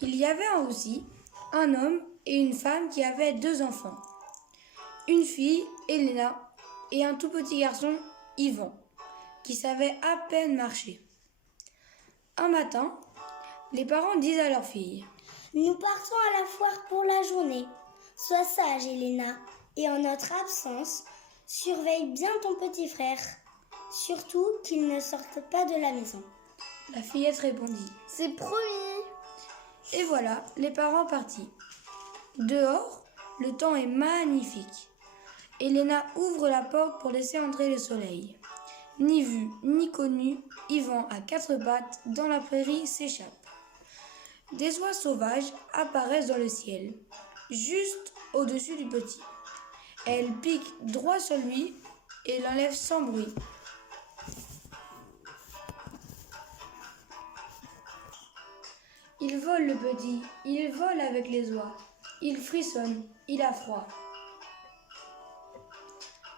Il y avait aussi un homme et une femme qui avaient 2 enfants. Une fille, Elena, et un tout petit garçon, Ivan, qui savait à peine marcher. Un matin, les parents disent à leur fille: Nous partons à la foire pour la journée. Sois sage, Elena, et en notre absence, surveille bien ton petit frère. Surtout qu'il ne sorte pas de la maison. La fillette répondit: C'est promis. Et voilà, les parents partis. Dehors, le temps est magnifique. Elena ouvre la porte pour laisser entrer le soleil. Ni vu, ni connu, Ivan à 4 pattes dans la prairie s'échappe. Des oies sauvages apparaissent dans le ciel, juste au-dessus du petit. Elles piquent droit sur lui et l'enlèvent sans bruit. Il vole le petit, il vole avec les oies. Il frissonne, il a froid.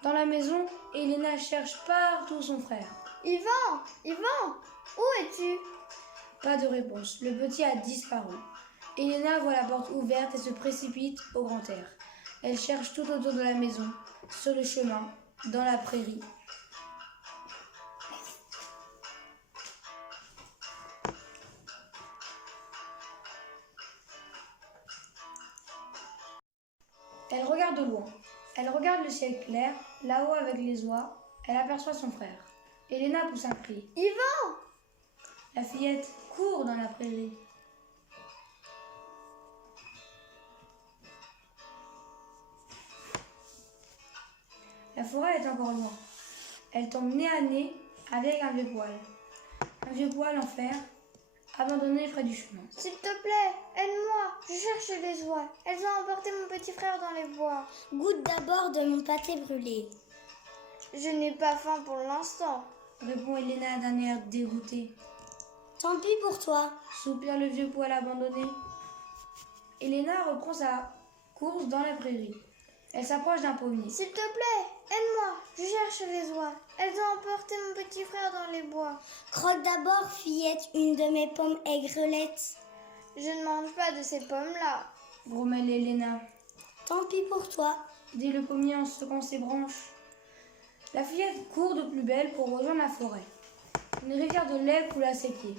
Dans la maison, Elena cherche partout son frère. Ivan, où es-tu? Pas de réponse, le petit a disparu. Elena voit la porte ouverte et se précipite au grand air. Elle cherche tout autour de la maison, sur le chemin, dans la prairie. Elle regarde au loin. Elle regarde le ciel clair, là-haut avec les oies. Elle aperçoit son frère. Elena pousse un cri. Ivan! La fillette court dans la prairie. La forêt est encore loin. Elle tombe nez à nez avec un vieux poêle. Un vieux poêle en fer, abandonné près du chemin. S'il te plaît, aide-moi, je cherche les oies. Elles ont emporté mon petit frère dans les bois. Goûte d'abord de mon pâté brûlé. Je n'ai pas faim pour l'instant, Répond Elena d'un air dégoûté. Tant pis pour toi. Soupire le vieux poêle abandonné. Elena reprend sa course dans la prairie. Elle s'approche d'un pommier. S'il te plaît, aide-moi, je cherche les oies. Elles ont emporté mon petit frère dans les bois. Croque d'abord, fillette, une de mes pommes aigrelettes. Je ne mange pas de ces pommes-là. Grommelle Elena. Tant pis pour toi. Dit le pommier en secouant ses branches. La fillette court de plus belle pour rejoindre la forêt. Une rivière de lait coule à ses pieds.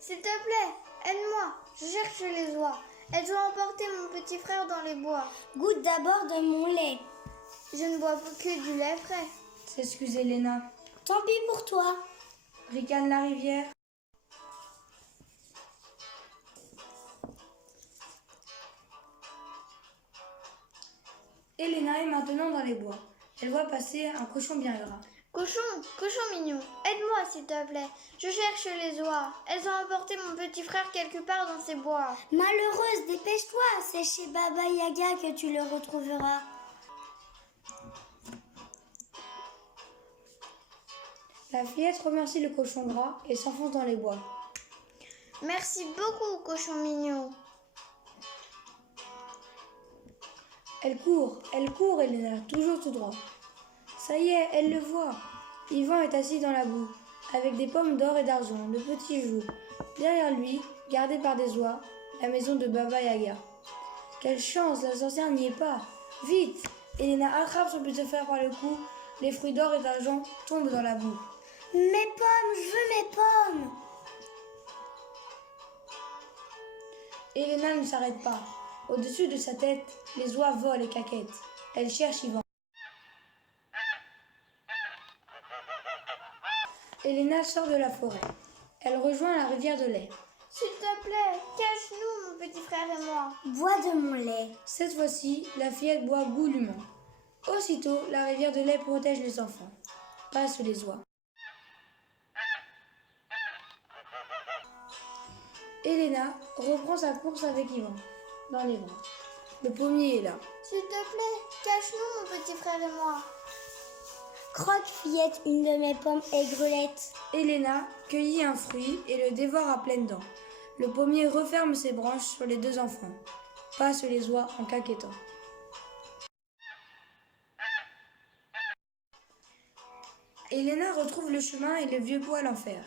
S'il te plaît, aide-moi, je cherche les oies. Elles ont emporté mon petit frère dans les bois. Goûte d'abord de mon lait. Je ne bois que du lait frais. S'excuse Elena. Tant pis pour toi. Ricane la rivière. Elena est maintenant dans les bois. Elle voit passer un cochon bien gras. Cochon mignon, aide-moi s'il te plaît. Je cherche les oies. Elles ont emporté mon petit frère quelque part dans ces bois. Malheureuse, dépêche-toi, c'est chez Baba Yaga que tu le retrouveras. La fillette remercie le cochon gras et s'enfonce dans les bois. Merci beaucoup, cochon mignon. Elle court, Elena, toujours tout droit. Ça y est, elle le voit. Ivan est assis dans la boue, avec des pommes d'or et d'argent, le petit joue. Derrière lui, gardé par des oies, la maison de Baba Yaga. Quelle chance, la sorcière n'y est pas. Vite! Elena attrape son petit frère par le cou, les fruits d'or et d'argent tombent dans la boue. Mes pommes, je veux mes pommes. Elena ne s'arrête pas. Au-dessus de sa tête, les oies volent et caquettent. Elle cherche Ivan. Elena sort de la forêt. Elle rejoint la rivière de lait. S'il te plaît, cache-nous, mon petit frère et moi. Bois de mon lait. Cette fois-ci, la fillette boit goulûment. Aussitôt, la rivière de lait protège les enfants. Passent les oies. Elena reprend sa course avec Ivan, dans les bras. Le pommier est là. S'il te plaît, cache-nous, mon petit frère et moi. Croque, fillette, une de mes pommes aigrelettes. Elena cueillit un fruit et le dévore à pleines dents. Le pommier referme ses branches sur les 2 enfants. Passent les oies en caquettant. Elena retrouve le chemin et le vieux poêle en fer.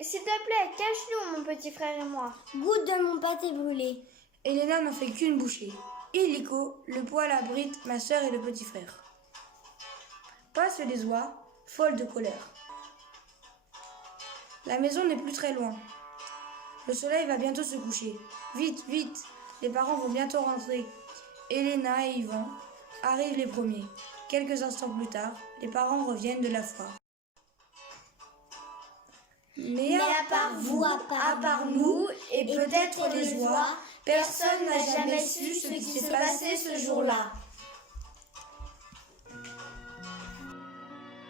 S'il te plaît, cache-nous, mon petit frère et moi. Goûte de mon pâté brûlé. Elena n'en fait qu'une bouchée. Illico, le poil abrite ma sœur et le petit frère. Passent les oies, folles de colère. La maison n'est plus très loin. Le soleil va bientôt se coucher. Vite, vite, les parents vont bientôt rentrer. Elena et Yvan arrivent les premiers. Quelques instants plus tard, les parents reviennent de la foire. Mais à part vous, à part nous et peut-être les oies, personne n'a jamais su ce qui se passait ce jour-là.